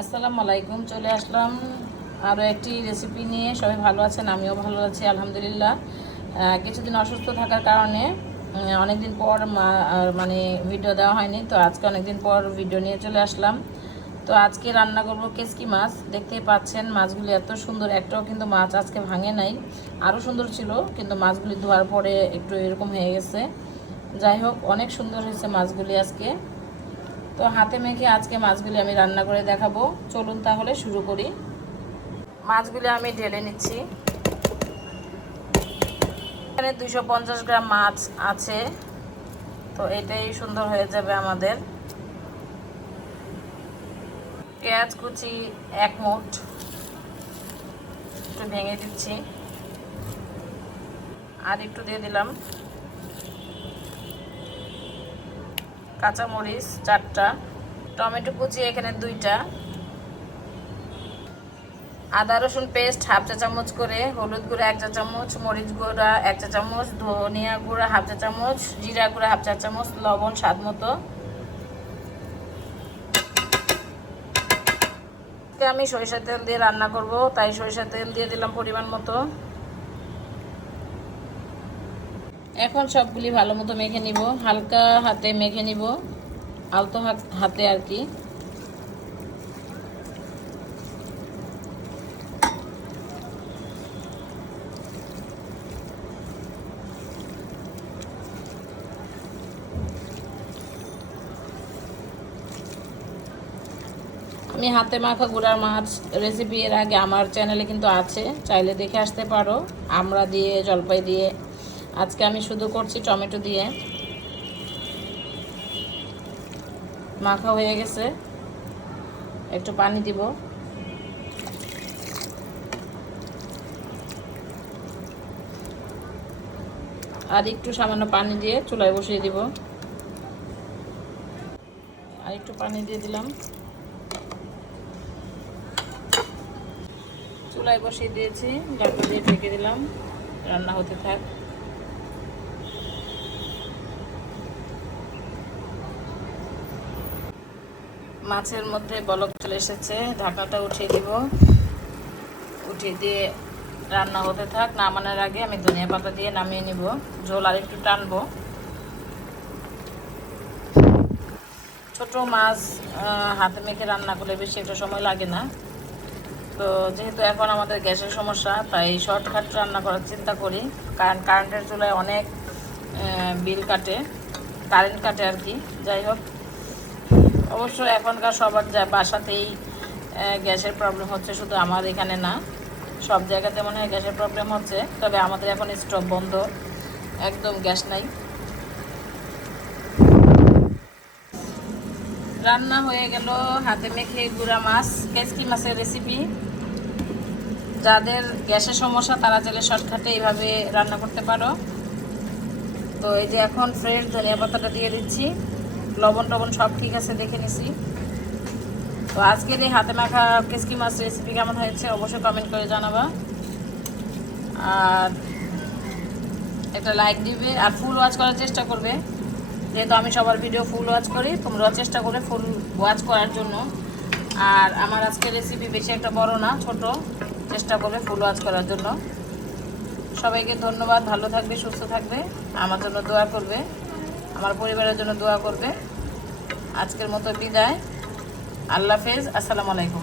আসসালামু আলাইকুম, চলে আসলাম আরও একটি রেসিপি নিয়ে। সবাই ভালো আছেন, আমিও ভালো আছি আলহামদুলিল্লাহ। কিছুদিন অসুস্থ থাকার কারণে অনেকদিন পর মানে ভিডিও দেওয়া হয়নি, তো আজকে অনেকদিন পর ভিডিও নিয়ে চলে আসলাম। তো আজকে রান্না করবো কেসকি মাছ। দেখতেই পাচ্ছেন মাছগুলি এত সুন্দর, একটাও কিন্তু মাছ আজকে ভাঙে নাই। আরও সুন্দর ছিল, কিন্তু মাছগুলি ধোয়ার পরে একটু এরকম হয়ে গেছে। যাই হোক, অনেক সুন্দর হয়েছে মাছগুলি আজকে। তো হাতে মেখে আজকে মাছগুলি আমি রান্না করে দেখাবো। চলুন তাহলে শুরু করি। মাছগুলি আমি ঢেলে নিচ্ছি। এখানে 250 গ্রাম মাছ আছে, তো এটাই সুন্দর হয়ে যাবে আমাদের। পেঁয়াজ কুচি 1 মুঠ, একটু ভেঙে দিচ্ছি, আর একটু দিয়ে দিলাম। কাঁচামরিচ 4টা, টমেটো কুচি এখানে 2টা, আদা রসুন পেস্ট 1/2 চা চামচ করে, হলুদ গুঁড়া 1 চা চামচ, মরিচ গুঁড়া 1 চা চামচ, ধনিয়া গুঁড়া 1/2 চা চামচ, জিরা গুঁড়া 1/2 চা চামচ, লবণ স্বাদ মতো। আমি সরিষার তেল দিয়ে রান্না করব, তাই সরিষার তেল দিয়ে দিলাম পরিমাণ মতো। এখন সবগুলি ভালো মতো মেখে নিব, হালকা হাতে মেখে নিব, আলতো হাতে আর কি। আমি হাতে মাখা গুঁড়ার মাছ রেসিপি এর আগে আমার চ্যানেলে কিন্তু আছে, চাইলে দেখে আসতে পারো। আমড়া দিয়ে, জলপাই দিয়ে। আজকে আমি শুধু করছি টমেটো দিয়ে। মাখা হয়ে গেছে, একটু পানি দিব। আর একটু সামান্য পানি দিয়ে চুলায় বসিয়ে দিব। আর একটু পানি দিয়ে দিলাম, চুলায় বসিয়ে দিয়েছি, ঢাকনা দিয়ে ঢেকে দিলাম, রান্না হতে থাক। মাছের মধ্যে বলক চলে এসেছে, ঢাকনাটা উঠিয়ে দিব। উঠিয়ে দিয়ে রান্না হতে থাক। নামানোর আগে আমি ধনিয়া পাতা দিয়ে নামিয়ে নিব, ঝোল আর একটু টানবো। ছোট মাছ হাতে মেখে রান্না করলে বেশি একটা সময় লাগে না। তো যেহেতু এখন আমাদের গ্যাসের সমস্যা, তাই শর্টকাট রান্না করার চিন্তা করি। কারণ কারেন্টের চুলায় অনেক বিল কাটে, কারেন্ট কাটে আর কি। যাই হোক, অবশ্য এখনকার সবার বাসাতেই গ্যাসের প্রবলেম হচ্ছে, শুধু আমার এখানে না, সব জায়গাতে মনে হয় গ্যাসের প্রবলেম হচ্ছে। তবে আমাদের এখন স্টোভ বন্ধ, একদম গ্যাস নাই। রান্না হয়ে গেল হাতে মেখে গুঁড়া মাছ, কেসকি মাছের রেসিপি। যাদের গ্যাসের সমস্যা তারা চাইলে শর্টকাটে এইভাবে রান্না করতে পারো। তো এই যে এখন ফ্রেশ ধনিয়া পাতাটা দিয়ে দিচ্ছি। লবণ টবণ সব ঠিক আছে দেখে নিছি। তো আজকের এই হাতে মাখা কেসকি মাছ রেসিপি কেমন হয়েছে অবশ্যই কমেন্ট করে জানাবা। আর একটা লাইক দিবে, আর ফুল ওয়াচ করার চেষ্টা করবে। যেহেতু আমি সবার ভিডিও ফুল ওয়াচ করি, তোমরাও চেষ্টা করে ফুল ওয়াচ করার জন্য। আর আমার আজকের রেসিপি বেশি একটা বড় না, ছোট, চেষ্টা করবে ফুল ওয়াচ করার জন্য। সবাইকে ধন্যবাদ, ভালো থাকবে, সুস্থ থাকবে, আমার জন্য দোয়া করবে, আমার পরিবারের জন্য দোয়া করবে। আজকের মতো বিদায়, আল্লাহ হাফেজ, আসসালামু আলাইকুম।